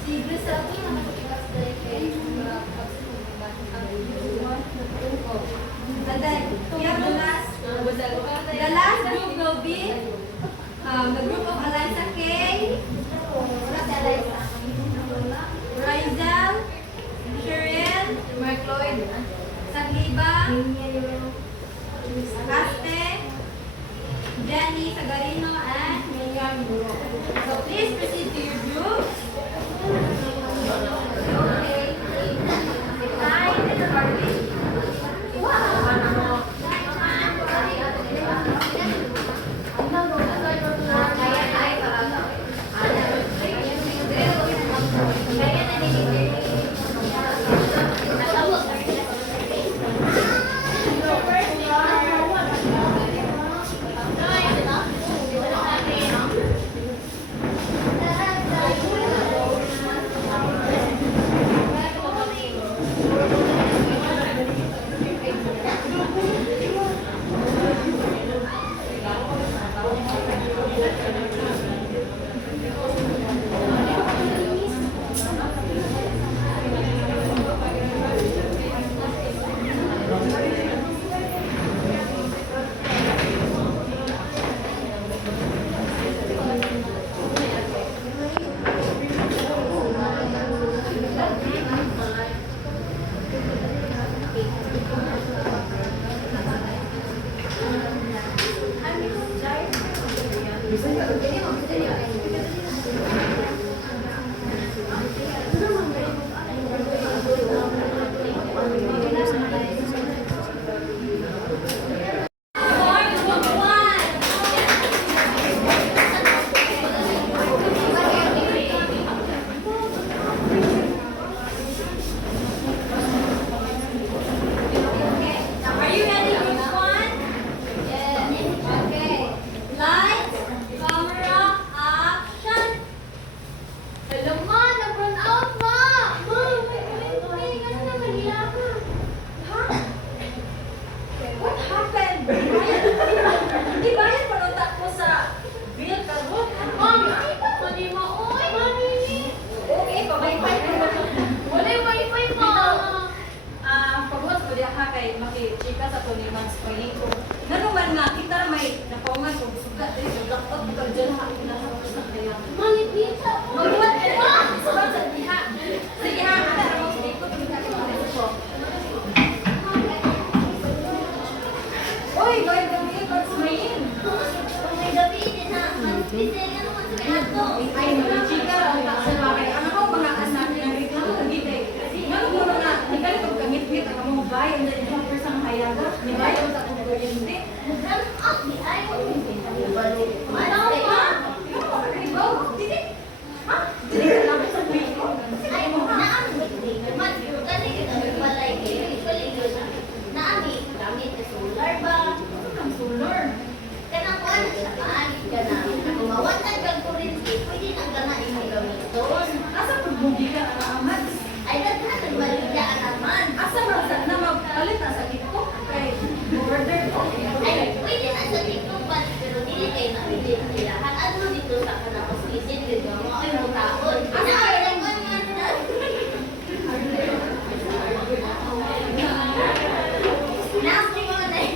Si Grisel ito na nagpikas dahil kayo and then we have the last group will be the group of Eliza Kay, Rizel, Cheryl, Mark Lloyd, Sagliba, Aste, Jenny Sagarino, and Miriam Buro. So please proceed to your group. Okay. Time is starting. Wow. Are you ready, group one? Yes. Okay. Lights, camera, action. Alam ma, nag-run out ma. Ma, may ano naman nila ka? Ha? What happened? Hindi ba yan panunta ko sa bill karon? Ma'am, mali ma, oy, mali. Okay, pabay-bay ko na. Wala yung wifi ma. Pagbuhat ko diya ha kay makichika sa Tony Max Paging ko. Nanuman nga, kita na may napaungan ko. Sugat din, sugat ko. Ito dyan ha, pinasapos na kaya. Mali pizza. Magbuhat ka na. Sabat sa diha. Sige ha, ano na mo sa ikot. Uy, gawin kami ikot sa main. May gabi din na. Bisay nga naman sa kaya to. Ay, chika, sa bagay. Ano ko mga anak na reklamo lagi kay. Ano mo na, ikaw ito kamit-mit ang among bayan na yung sa hayaga. Ni bayan sa kuryente. Ah, di ay ko. Ano pa? Go, dili. Ha? Dili ka lang sa ko. Ay mo na ang man kasi kita balay kayo usually yun na ami gamit na solar ba ang solar kanang kuan siya man kana kumawat ang kag kuryente pwede nang kana imong gamiton Asa pagbugi ka na amat? ay daghan ang balya naman Asa man na magpalit na sa TikTok kay order ko. ay pwede na sa TikTok ba pero dili kay na pwede nila ano dito sa kana position dito mo ay mo taon asa ay lang man Nasty mo na eh.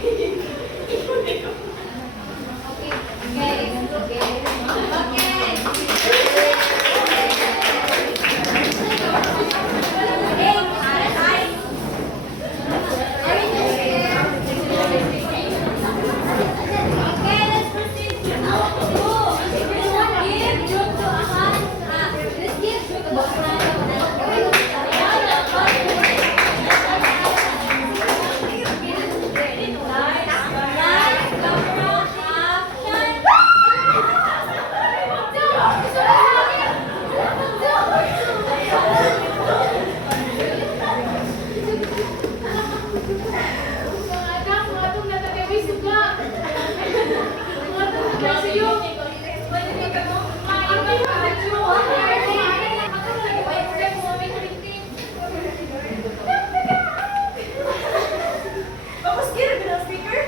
Tapos kira ka ng speaker?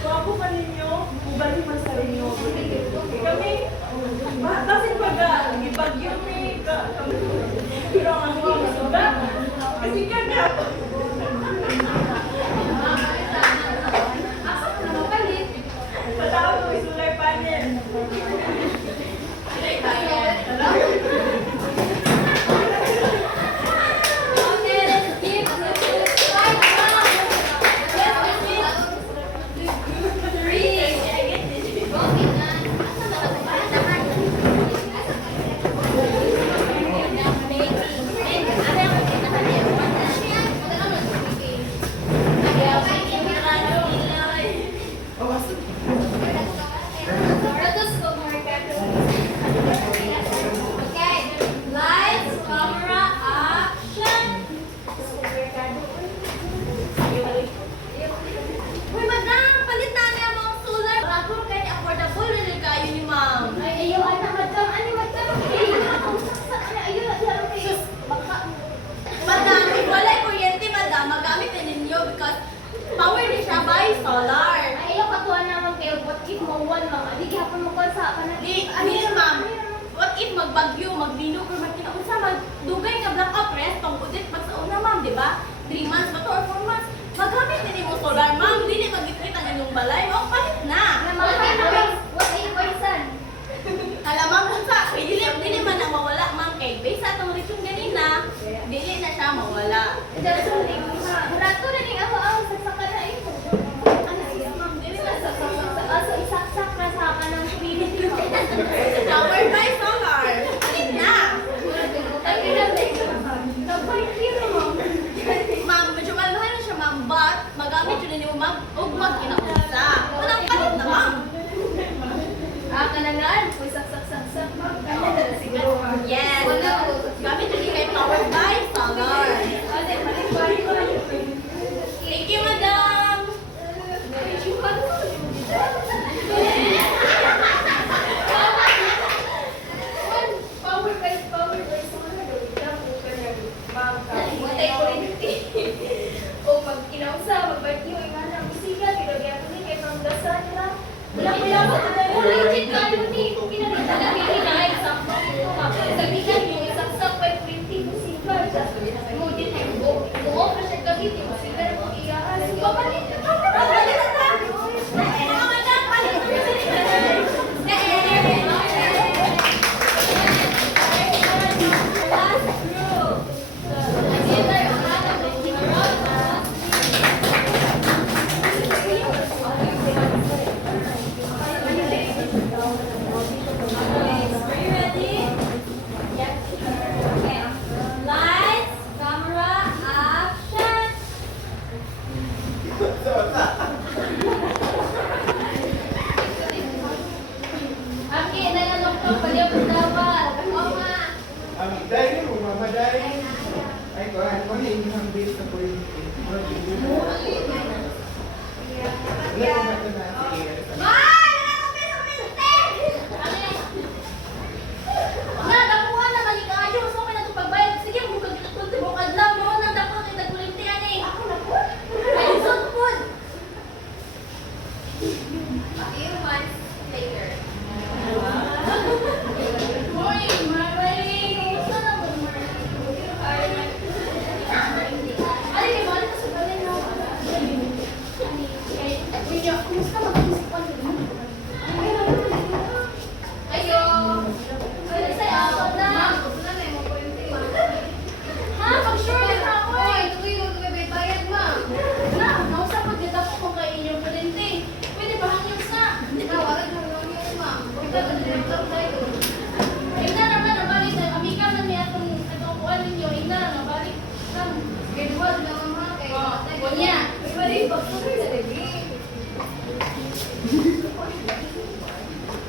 Wapo pa ninyo, ubalik man sa renewable. Kami, basin pag ibagyo ni pero ang mga masuga. Kasi kaya patawag ko solar panel. Power ni siya by solar. Ay, ilo katuan naman kayo, what if mauwan mga, di gyapon mo sa panag. Di, ano ma'am? What if magbagyo, maglino, or magkinaunsa, magdugay nga black up rest, pang udit, pag sa una ma'am, di ba? 3 months ba to or 4 months? Magamit din mo solar ma'am, dili Legit ka yun eh. Pinakita na pininahin sa sabihan mo, isaksak by 20 mo sigar. Mo din ay buo pa siya gamitin mo sigar mo iyaan. Papalit na ka. Papalit na ka. Last group. Together, ang hanap ng around us. Are you ready? Yes. Okay. Lights, camera, action. Okay, nalalok to. Paliw ko dapat. Oo nga. Dahil mo, mama, dahil. Ay, ko na yung base na po yung wala ko ba ito na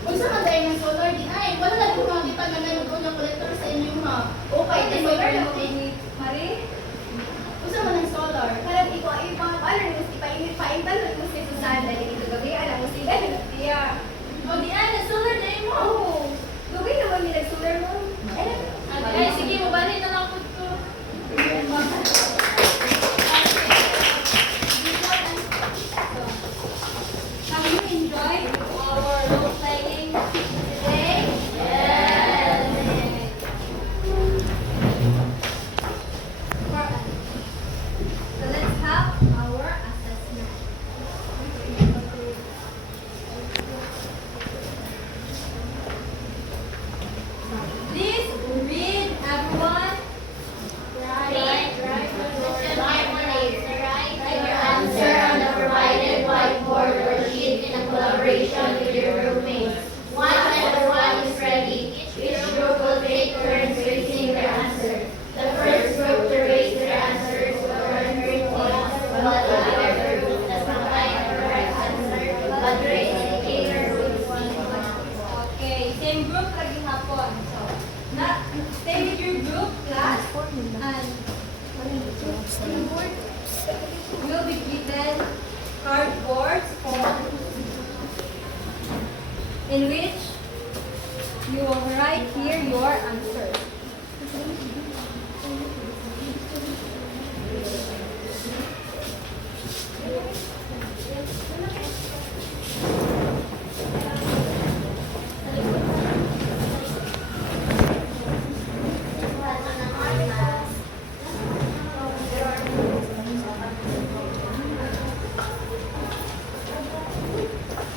Unsa man dahil ng solar din ay wala lang ko makita nga nanood ng collector sa inyo ha. Okay, di solar lang ni Mari. Unsa man ang solar? Para di ko ay mga paano mo si painit mo si Susan dali dito gabi alam mo sila iya. O di ay na solar din mo. Oh. Gabi naman mi nag-solar mo. Ay sige mo bali na lang pud ko. Have you enjoyed our role playing today? Yes. So let's have our assessment. Please read everyone. Write your answer on the provided whiteboard or sheet in a collaboration with your roommates. Once everyone is ready, each group will take turns raising their answer. The first group to raise their answers will earn 3 points, while the other group does not find the correct answer, but raise indicator with 1 point. Okay, same group lagi hapon. So, stay with your group, class, and will be given cardboards in which you will write here your answers.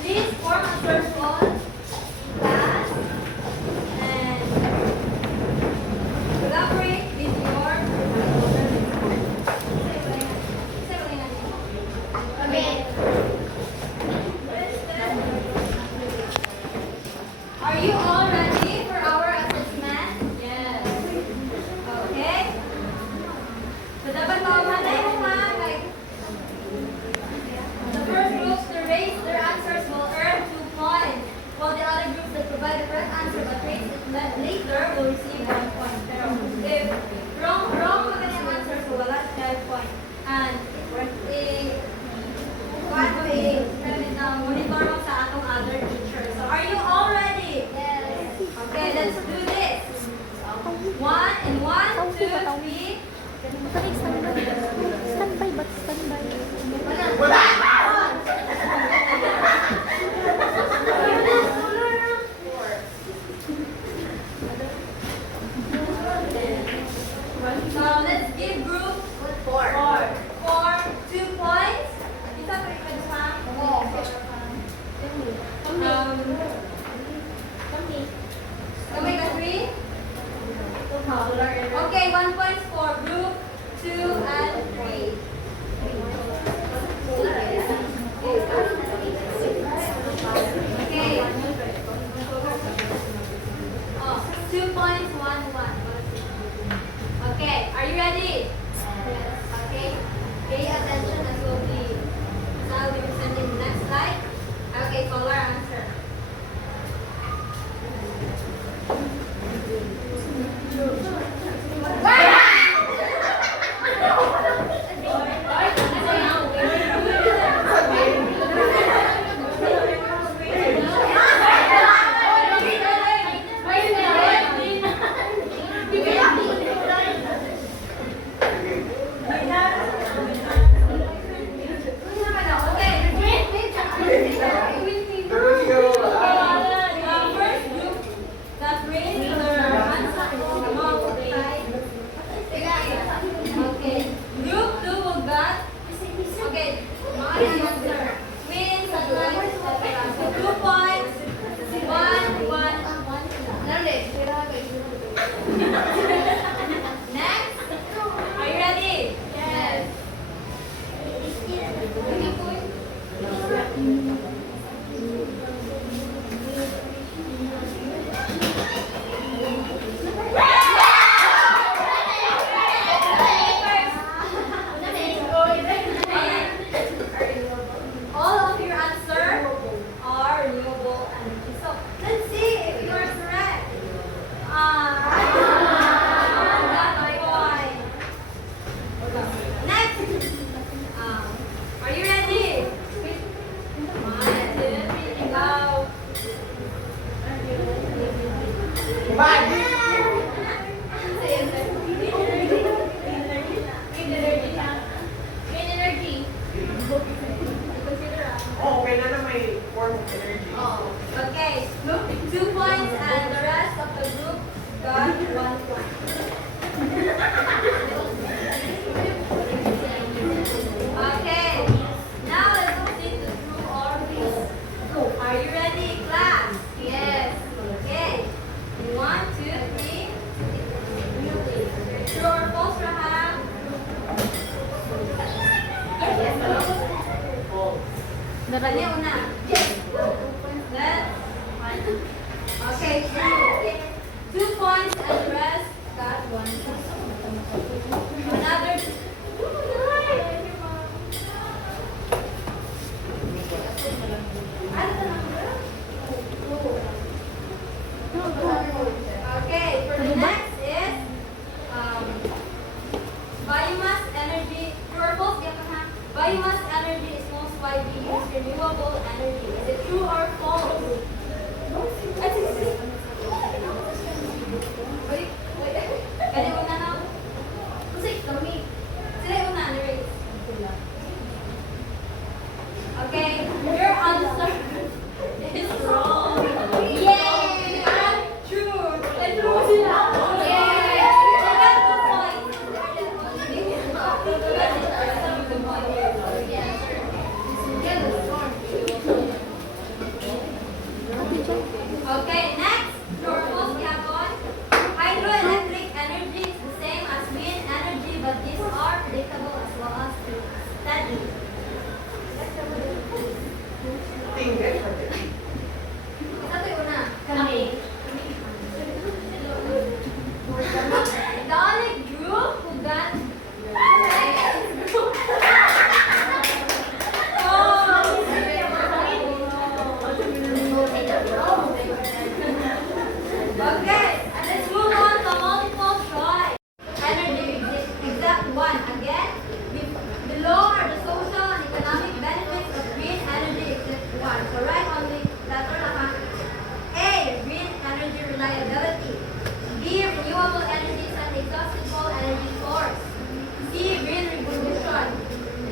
Please form a circle, class, and collaborate with your okay. Are you all ready for our assessment? Yes. Okay. So dapat mawamalay mo ha, like the first groups to raise their answers will earn 2 points, while the other groups that provide the correct answer but raise it later will receive 1 point. Pero if wrong mo yung answer, so wala siya 5 point. And monitor mo sa atong other teacher. So are you all ready? Yes. Okay, let's do this. 1 and 1, 2, 3. Standby, but standby. Wala. my form of energy. Oh, okay. 2 points and the rest of the group got 1 point. Okay. Now let's proceed to true or false. Are you ready, class? Yes. Okay. 1, 2, 3. True or false, Raham? Ano yung una? Yes. Then, okay, true. 2 points and the rest got 1 point. Another. Okay, for the next is biomass energy. True or false? Biomass energy is most widely used renewable energy. Is it true or false? Kaya una na. Kasi kami. Sila yung una, Grace. Okay, your answer is wrong. Yay! True. And true sila. Yay! I got 2 points. Okay, next. True or false, Gabon? Hydroelectric energy is the same as wind energy, but these are predictable as well as steady. Tingnan ko. Ito yung una. Kami. The only group who got okay, and let's move on to multiple choice. Energy exact 1. Again, below are the social and economic benefits of green energy except 1. So write on the letter A, green energy reliability. B, renewable energy is an exhaustible energy source. C, green revolution.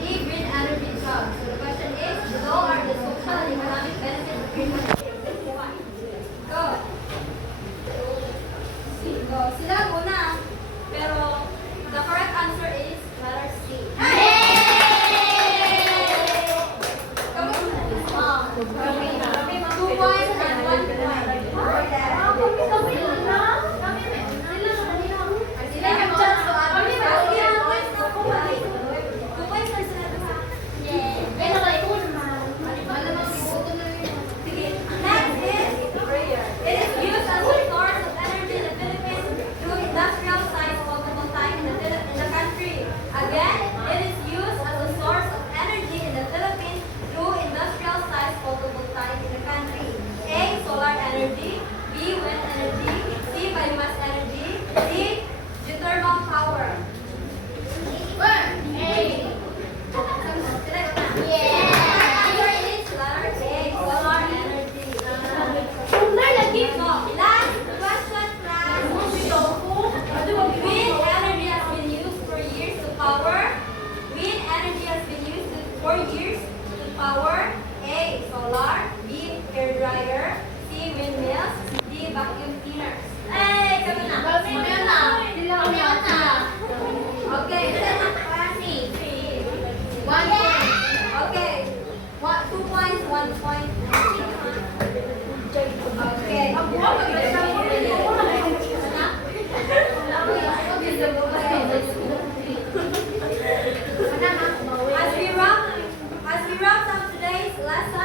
D, green energy jobs. So the question is, below are the social and economic benefits of green energy except 1. Go. Go. Sila muna. Pero the correct answer is letter C. Kami 2 points and 1 point. Sila yung chance to add. Kami 2 points na po. 2 points na sila doon. Sige. Next is, it is used as a source of energy in the Philippines through industrial size photovoltaic in the country. Again, it is used as a source of energy in the Philippines through industrial size photovoltaic in the country. A, solar energy. B, wind energy. C, biomass energy. D, geothermal power. Answer is letter A, solar energy. So, last question, class. Wind energy has been used for years to power. Wind energy has been used for years to power A, solar. B, hair dryer. C, windmills. D, vacuum cleaners. Hey, kami na. Okay. C. 1 point. Okay. 2 points, 1 point. Okay. As we wrap up today's lesson,